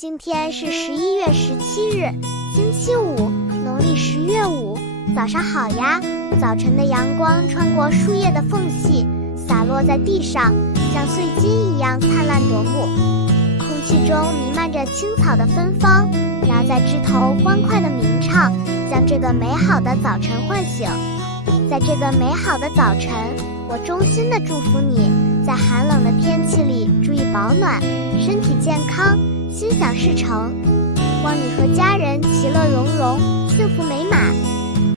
今天是11月17日，星期五，农历10月5。早上好呀！早晨的阳光穿过树叶的缝隙，洒落在地上，像碎金一样灿烂夺目。空气中弥漫着青草的芬芳，鸟在枝头欢快的鸣唱，将这个美好的早晨唤醒。在这个美好的早晨，我衷心地祝福你，在寒冷的天气里注意保暖，身体健康，心想事成。望你和家人其乐融融，幸福美满。